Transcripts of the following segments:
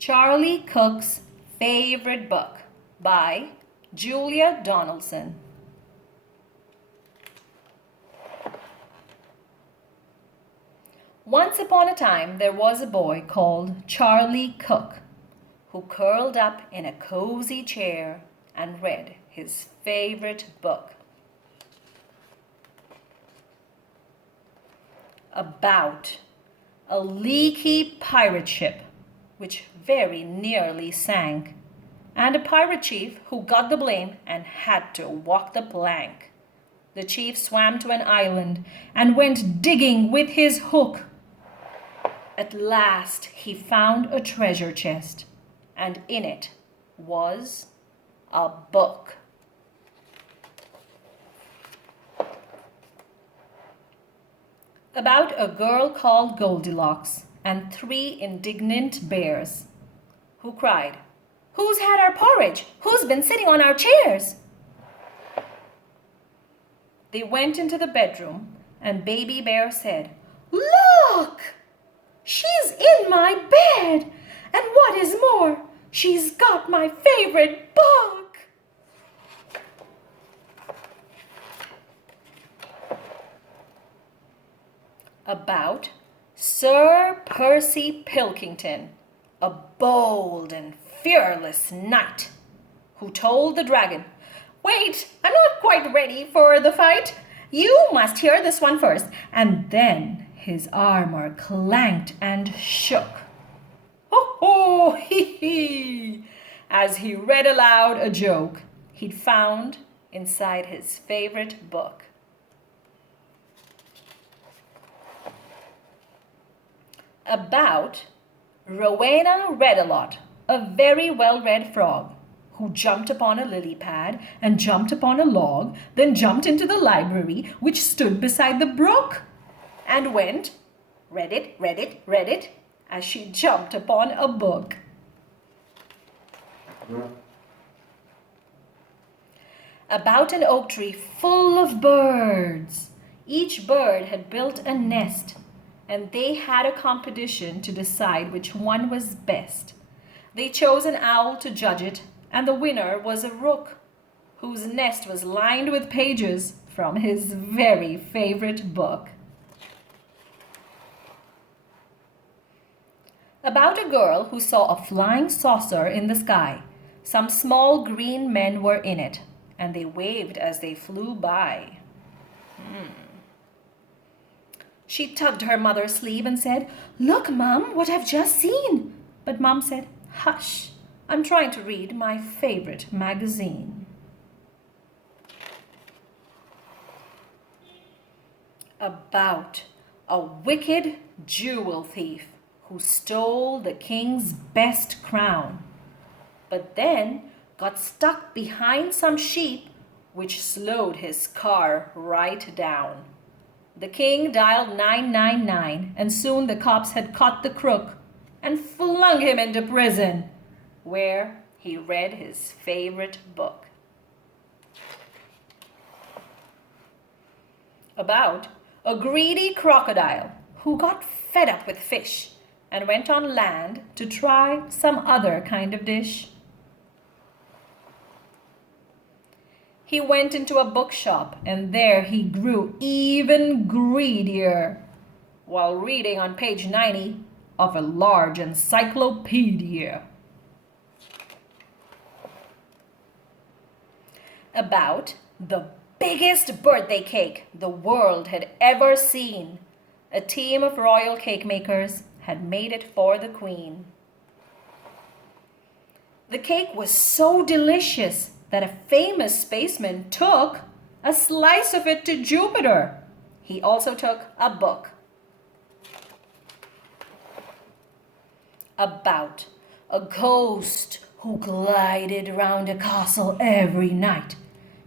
Charlie Cook's Favorite Book by Julia Donaldson. Once upon a time, there was a boy called Charlie Cook who curled up in a cozy chair and read his favorite book about a leaky pirate ship which very nearly sank, and a pirate chief who got the blame and had to walk the plank. The chief swam to an island and went digging with his hook. At last he found a treasure chest, and in it was a book. About a girl called Goldilocks and three indignant bears who cried, "Who's had our porridge? Who's been sitting on our chairs?" They went into the bedroom and Baby Bear said, "Look! She's in my bed! And what is more, she's got my favorite book!" About Sir Percy Pilkington, a bold and fearless knight, who told the dragon, "Wait, I'm not quite ready for the fight. You must hear this one first." And then his armor clanked and shook. "Ho, ho, hee, hee," as he read aloud a joke he'd found inside his favorite book. About Rowena Red-a-lot, a very well-read frog, who jumped upon a lily pad and jumped upon a log, then jumped into the library which stood beside the brook, and went, read it, read it, read it, as she jumped upon a book. About an oak tree full of birds. Each bird had built a nest, and they had a competition to decide which one was best. They chose an owl to judge it, and the winner was a rook, whose nest was lined with pages from his very favorite book. About a girl who saw a flying saucer in the sky. Some small green men were in it, and they waved as they flew by. She tugged her mother's sleeve and said, "Look, Mum, what I've just seen." But Mum said, "Hush, I'm trying to read my favorite magazine." About a wicked jewel thief who stole the king's best crown, but then got stuck behind some sheep which slowed his car right down. The king dialed 999, and soon the cops had caught the crook and flung him into prison, where he read his favorite book. About a greedy crocodile who got fed up with fish and went on land to try some other kind of dish. He went into a bookshop, and there he grew even greedier while reading on page 90 of a large encyclopedia. About the biggest birthday cake the world had ever seen. A team of royal cake makers had made it for the Queen. The cake was so delicious that a famous spaceman took a slice of it to Jupiter. He also took a book. About a ghost who glided around a castle every night,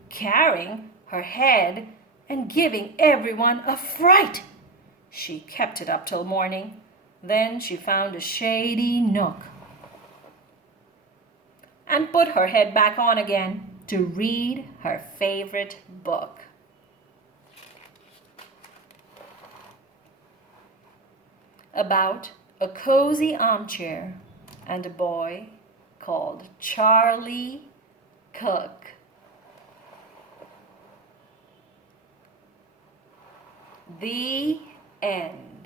carrying her head and giving everyone a fright. She kept it up till morning. Then she found a shady nook and put her head back on again to read her favorite book. About a cozy armchair and a boy called Charlie Cook. The end.